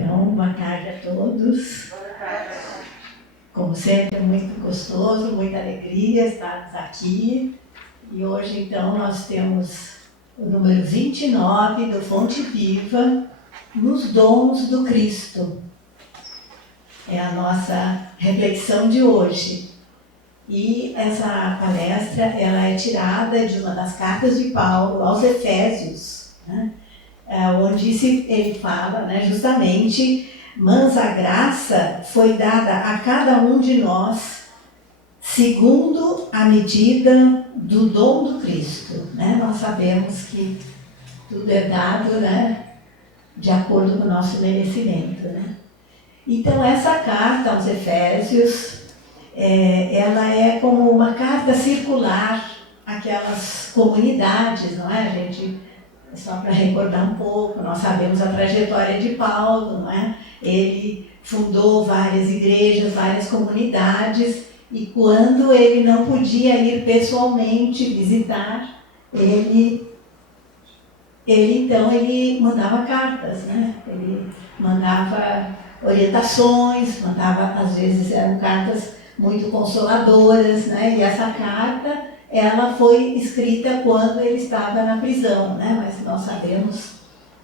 Então, boa tarde a todos. Como sempre, é muito gostoso, muita alegria estarmos aqui. E hoje, então, nós temos o número 29 do Fonte Viva, nos dons do Cristo. É a nossa reflexão de hoje. E essa palestra, ela é tirada de uma das cartas de Paulo aos Efésios, né? Onde ele fala, né, justamente, mas a graça foi dada a cada um de nós segundo a medida do dom do Cristo, né? Nós sabemos que tudo é dado, né, de acordo com o nosso merecimento, né? Então, essa carta aos Efésios, ela é como uma carta circular àquelas comunidades, não é? A gente, só para recordar um pouco, nós sabemos a trajetória de Paulo, não é? Ele fundou várias igrejas, várias comunidades, e quando ele não podia ir pessoalmente visitar, ele mandava cartas, né? Ele mandava orientações, mandava, às vezes eram cartas muito consoladoras, né? E essa carta, ela foi escrita quando ele estava na prisão, né? Mas nós sabemos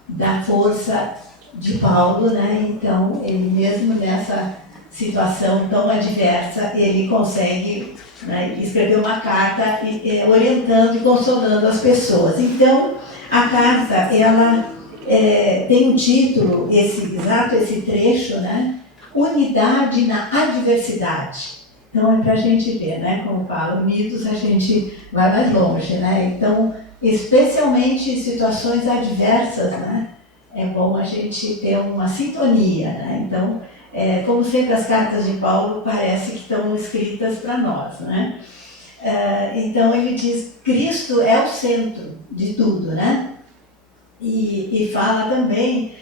da força de Paulo, né? Então, ele mesmo nessa situação tão adversa, ele consegue, né, escrever uma carta orientando e consolando as pessoas. Então, a carta, ela tem um título, esse trecho, né? Unidade na adversidade. Então, é para a gente ver, né? Como fala, unidos a gente vai mais longe, né? Então, especialmente em situações adversas, né? É bom a gente ter uma sintonia, né? Então, como sempre, as cartas de Paulo parece que estão escritas para nós, né? Então, ele diz, Cristo é o centro de tudo, né? E fala também,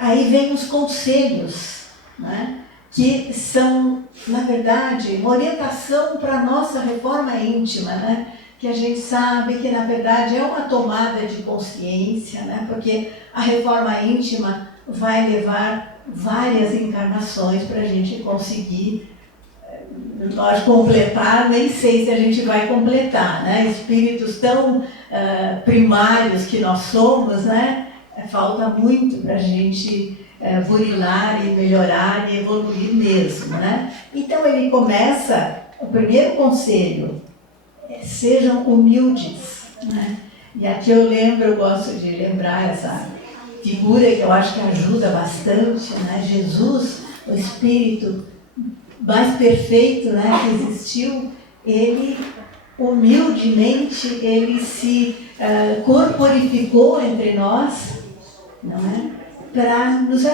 aí vem os conselhos, né? Que são, na verdade, uma orientação para a nossa reforma íntima, né? Que a gente sabe que, na verdade, é uma tomada de consciência, né? Porque a reforma íntima vai levar várias encarnações para a gente conseguir, nós completar, nem sei se a gente vai completar, né? Espíritos tão primários que nós somos, né? Falta muito para a gente burilar e melhorar e evoluir mesmo, né? Então ele começa, o primeiro conselho, sejam humildes, né? E aqui eu gosto de lembrar essa figura que eu acho que ajuda bastante, né? Jesus, o Espírito mais perfeito, né, que existiu, ele humildemente, ele se corporificou entre nós, não é? Para nos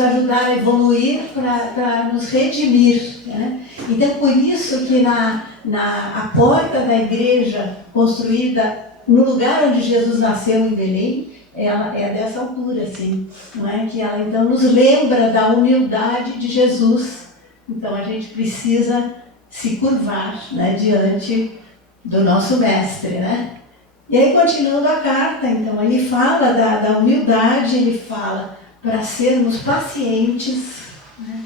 ajudar a evoluir, para nos redimir, né? Então, por isso que a porta da igreja construída no lugar onde Jesus nasceu, em Belém, ela é dessa altura, assim, não é? Que ela então nos lembra da humildade de Jesus. Então a gente precisa se curvar, né, diante do nosso mestre, né? E aí, continuando a carta, então, ele fala da humildade, ele fala para sermos pacientes, né,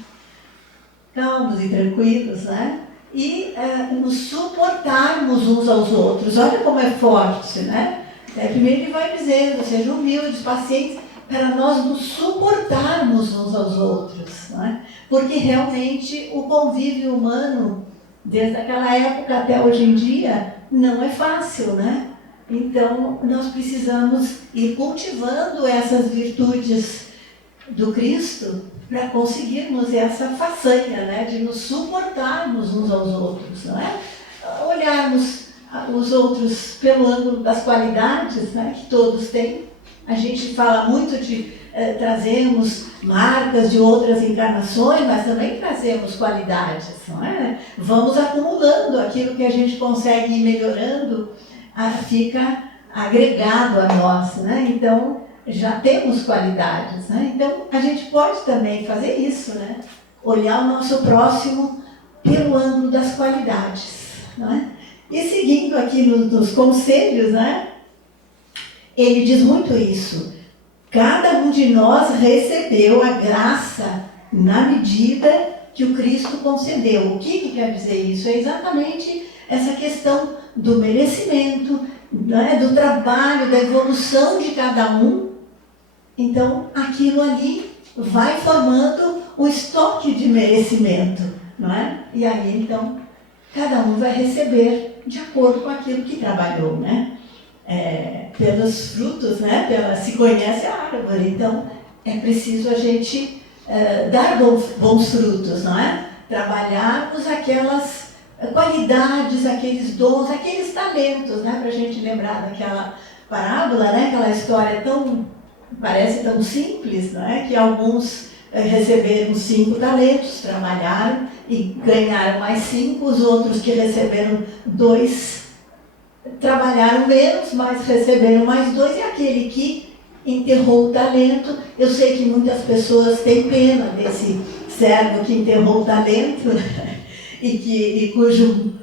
calmos e tranquilos, né? E nos suportarmos uns aos outros. Olha como é forte, né? Primeiro ele vai dizendo, sejam humildes, pacientes, para nós nos suportarmos uns aos outros, não é? Porque realmente o convívio humano, desde aquela época até hoje em dia, não é fácil, né? Então, nós precisamos ir cultivando essas virtudes do Cristo para conseguirmos essa façanha, né? De nos suportarmos uns aos outros, não é? Olharmos os outros pelo ângulo das qualidades, né, que todos têm. A gente fala muito de trazermos marcas de outras encarnações, mas também trazemos qualidades, não é? Vamos acumulando aquilo que a gente consegue ir melhorando, fica agregado a nós, né? Então, já temos qualidades, né? Então, a gente pode também fazer isso, né? Olhar o nosso próximo pelo ângulo das qualidades, não é? E seguindo aqui nos conselhos, né? Ele diz muito isso. Cada um de nós recebeu a graça na medida que o Cristo concedeu. O que quer dizer isso? É exatamente essa questão do merecimento, né, do trabalho, da evolução de cada um. Então, aquilo ali vai formando um estoque de merecimento, não é? E aí, então, cada um vai receber de acordo com aquilo que trabalhou, né? Pelos frutos, né? Se conhece a árvore. Então, é preciso a gente dar bons frutos, não é? Trabalharmos aquelas qualidades, aqueles dons, aqueles talentos, né? Para a gente lembrar daquela parábola, né? Aquela história parece tão simples, não é? Que alguns receberam 5 talentos, trabalharam e ganharam mais 5, os outros que receberam 2 trabalharam menos, mas receberam mais 2, e aquele que enterrou o talento. Eu sei que muitas pessoas têm pena desse servo que enterrou o talento, né? e cujo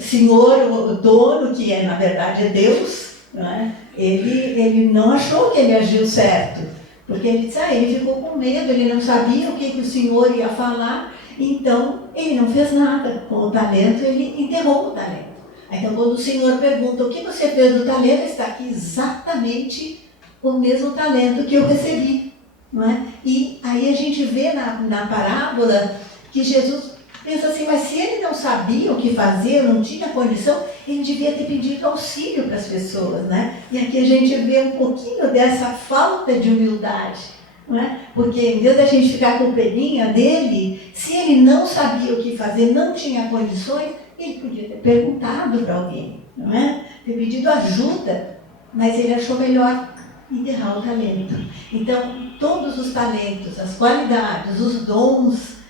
senhor, o dono, que na verdade é Deus, não é? Ele não achou que ele agiu certo, porque ele disse, ele ficou com medo, ele não sabia o que o senhor ia falar, então ele não fez nada com o talento, ele enterrou o talento. Então, quando o senhor pergunta o que você fez do talento, está aqui exatamente o mesmo talento que eu recebi, não é? E aí a gente vê na parábola que Jesus pensa assim, mas se ele não sabia o que fazer, não tinha condição, ele devia ter pedido auxílio para as pessoas, né? E aqui a gente vê um pouquinho dessa falta de humildade, não é? Porque em vez da gente ficar com peninha dele, se ele não sabia o que fazer, não tinha condições, ele podia ter perguntado para alguém, não é? Ter pedido ajuda, mas ele achou melhor enterrar o talento. Então, todos os talentos, as qualidades, os dons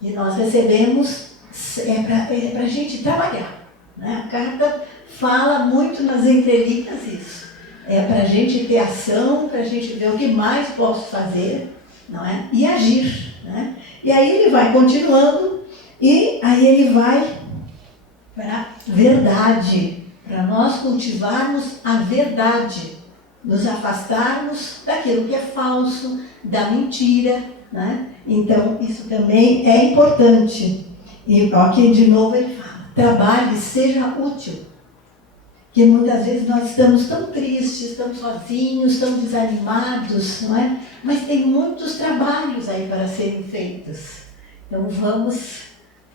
que nós recebemos é para a gente trabalhar, né? A carta fala muito nas entrelinhas isso. É para a gente ter ação, para a gente ver o que mais posso fazer, não é? E agir, né? E aí ele vai continuando, e aí ele vai para a verdade, para nós cultivarmos a verdade, nos afastarmos daquilo que é falso, da mentira, né? Então, isso também é importante. E aqui de novo ele fala, trabalhe, seja útil. Porque muitas vezes nós estamos tão tristes, tão sozinhos, tão desanimados, não é? Mas tem muitos trabalhos aí para serem feitos. Então vamos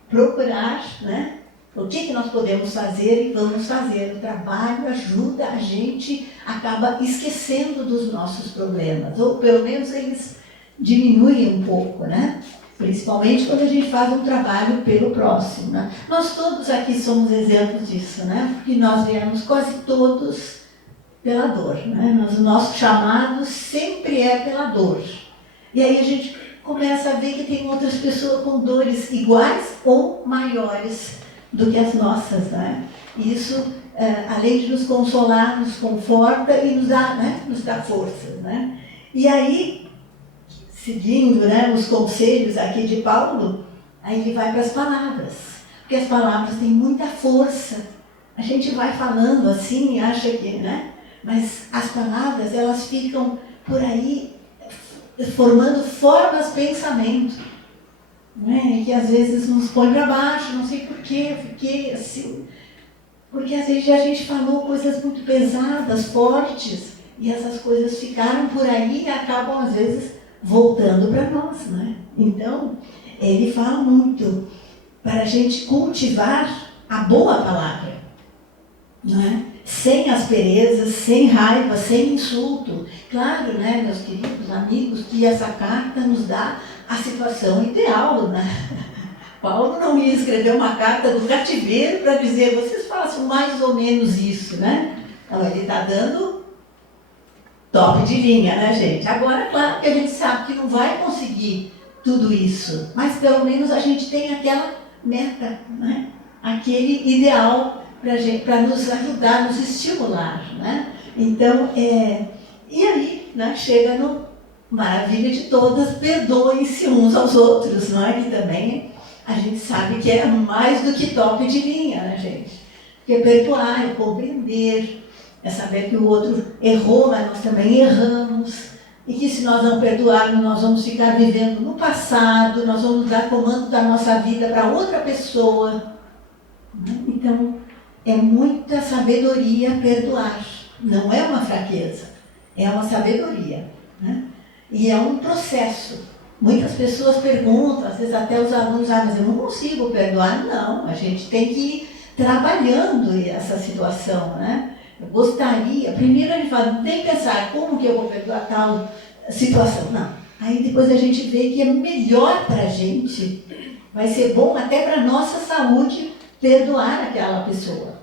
procurar, né? O que nós podemos fazer e vamos fazer. O trabalho ajuda a gente, acaba esquecendo dos nossos problemas, ou pelo menos eles diminuem um pouco, né? Principalmente quando a gente faz um trabalho pelo próximo, né? Nós todos aqui somos exemplos disso, né? Porque nós viemos quase todos pela dor, né? O nosso chamado sempre é pela dor. E aí a gente começa a ver que tem outras pessoas com dores iguais ou maiores do que as nossas, né? Isso, além de nos consolar, nos conforta e nos dá, né? Nos dá forças, né? E aí, seguindo, né, os conselhos aqui de Paulo, aí ele vai para as palavras, porque as palavras têm muita força. A gente vai falando assim e acha que, né? Mas as palavras, elas ficam por aí formando formas de pensamento, né? Que às vezes nos põe para baixo, não sei porquê, porque assim, porque às vezes a gente falou coisas muito pesadas, fortes, e essas coisas ficaram por aí e acabam às vezes voltando para nós, né? Então, ele fala muito para a gente cultivar a boa palavra, né? Sem asperezas, sem raiva, sem insulto. Claro, né, meus queridos amigos, que essa carta nos dá a situação ideal, né? Paulo não ia escrever uma carta do cativeiro para dizer, vocês façam mais ou menos isso, né? Então, ele está dando top de linha, né, gente? Agora, claro que a gente sabe que não vai conseguir tudo isso, mas pelo menos a gente tem aquela meta, né? Aquele ideal para nos ajudar, nos estimular, né? Então, e aí, né, chega no maravilha de todas, perdoem-se uns aos outros, não é? Que também a gente sabe que é mais do que top de linha, né, gente? Porque perdoar é compreender, é saber que o outro errou, mas nós também erramos, e que se nós não perdoarmos, nós vamos ficar vivendo no passado, nós vamos dar comando da nossa vida para outra pessoa. Então, é muita sabedoria perdoar. Não é uma fraqueza, é uma sabedoria, né? E é um processo. Muitas pessoas perguntam, às vezes até os alunos, mas eu não consigo perdoar. Não, a gente tem que ir trabalhando essa situação, né? Eu gostaria, primeiro a gente fala, não tem que pensar como que eu vou perdoar tal situação, não. Aí depois a gente vê que é melhor para a gente, vai ser bom até para a nossa saúde perdoar aquela pessoa.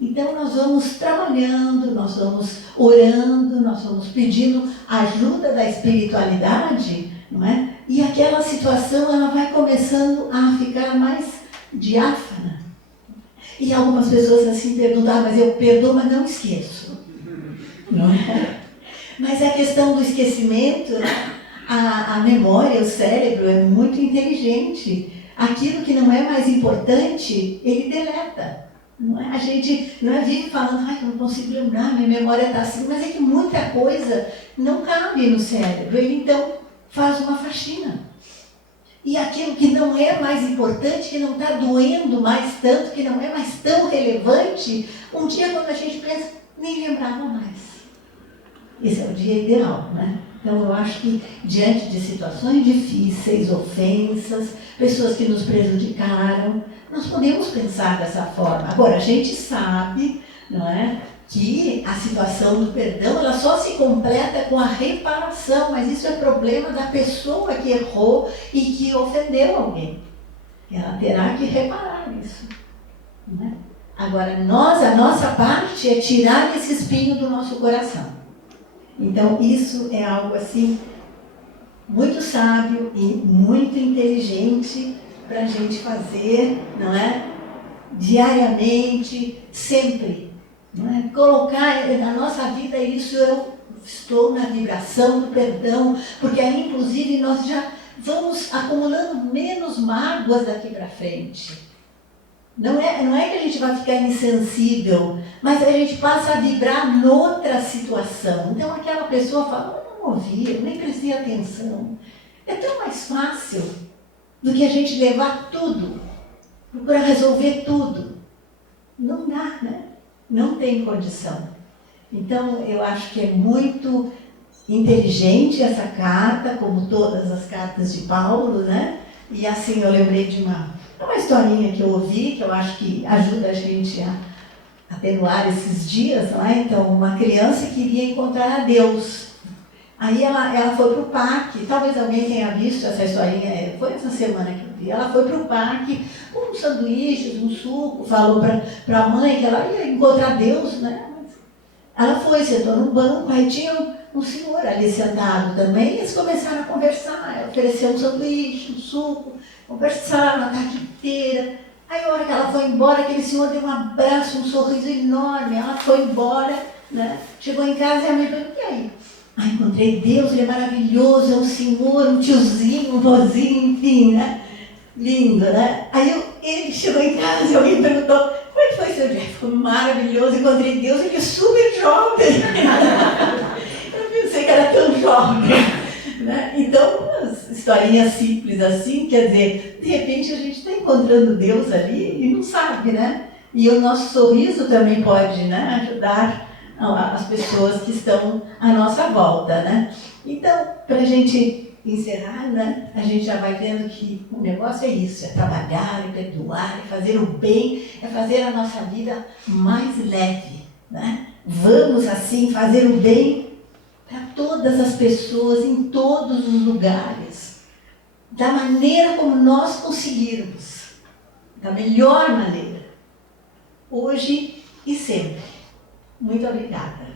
Então nós vamos trabalhando, nós vamos orando, nós vamos pedindo ajuda da espiritualidade, não é? E aquela situação ela vai começando a ficar mais diáfana. E algumas pessoas assim perguntam, mas eu perdoo, mas não esqueço. Não é? Mas a questão do esquecimento, a memória, o cérebro é muito inteligente. Aquilo que não é mais importante, ele deleta. Não é? A gente não é vive falando, eu não consigo lembrar, minha memória está assim, mas é que muita coisa não cabe no cérebro. Ele então faz uma faxina. E aquilo que não é mais importante, que não está doendo mais tanto, que não é mais tão relevante, um dia quando a gente pensa, nem lembrava mais. Esse é o dia ideal, né? Então eu acho que diante de situações difíceis, ofensas, pessoas que nos prejudicaram, nós podemos pensar dessa forma. Agora, a gente sabe, não é, que a situação do perdão ela só se completa com a reparação, mas isso é problema da pessoa que errou e que ofendeu alguém. Ela terá que reparar isso. Não é? Agora, a nossa parte é tirar esse espinho do nosso coração. Então, isso é algo assim, muito sábio e muito inteligente para a gente fazer, não é? Diariamente, sempre. Não é? Colocar na nossa vida isso, eu estou na vibração do perdão, porque aí, inclusive, nós já vamos acumulando menos mágoas daqui para frente. Não é que a gente vai ficar insensível, mas a gente passa a vibrar noutra situação. Então aquela pessoa fala, eu não ouvi, eu nem prestei atenção. É tão mais fácil do que a gente levar tudo, procurar resolver tudo. Não dá, né? Não tem condição. Então eu acho que é muito inteligente essa carta, como todas as cartas de Paulo, né? E assim eu lembrei de uma historinha que eu ouvi, que eu acho que ajuda a gente a atenuar esses dias, não é? Então, uma criança queria encontrar a Deus. Aí ela foi para o parque, talvez alguém tenha visto essa historinha, foi essa semana que eu vi. Ela foi para o parque com uns sanduíches, um suco, falou para a mãe que ela ia encontrar Deus, né? Ela foi, sentou no banco, aí tinha um senhor ali sentado também, e eles começaram a conversar, ofereceu um sanduíche, um suco, conversaram a tarde inteira. Aí a hora que ela foi embora, aquele senhor deu um abraço, um sorriso enorme, ela foi embora, né? Chegou em casa e a mãe perguntou, e aí? Encontrei Deus, ele é maravilhoso, é um senhor, um tiozinho, um vozinho, enfim, né? Lindo, né? Aí ele chegou em casa e alguém perguntou, como é que foi seu dia? Foi maravilhoso, encontrei Deus, ele é super jovem. Eu pensei que era tão jovem. Né? Então, umas historinhas simples assim, quer dizer, de repente a gente está encontrando Deus ali e não sabe, né? E o nosso sorriso também pode, né, ajudar as pessoas que estão à nossa volta, né? Então, para a gente encerrar, né, a gente já vai vendo que o negócio é isso, é trabalhar, é perdoar, é fazer o bem, é fazer a nossa vida mais leve, né? Vamos assim fazer o bem para todas as pessoas, em todos os lugares, da maneira como nós conseguirmos, da melhor maneira, hoje e sempre. Muito obrigada.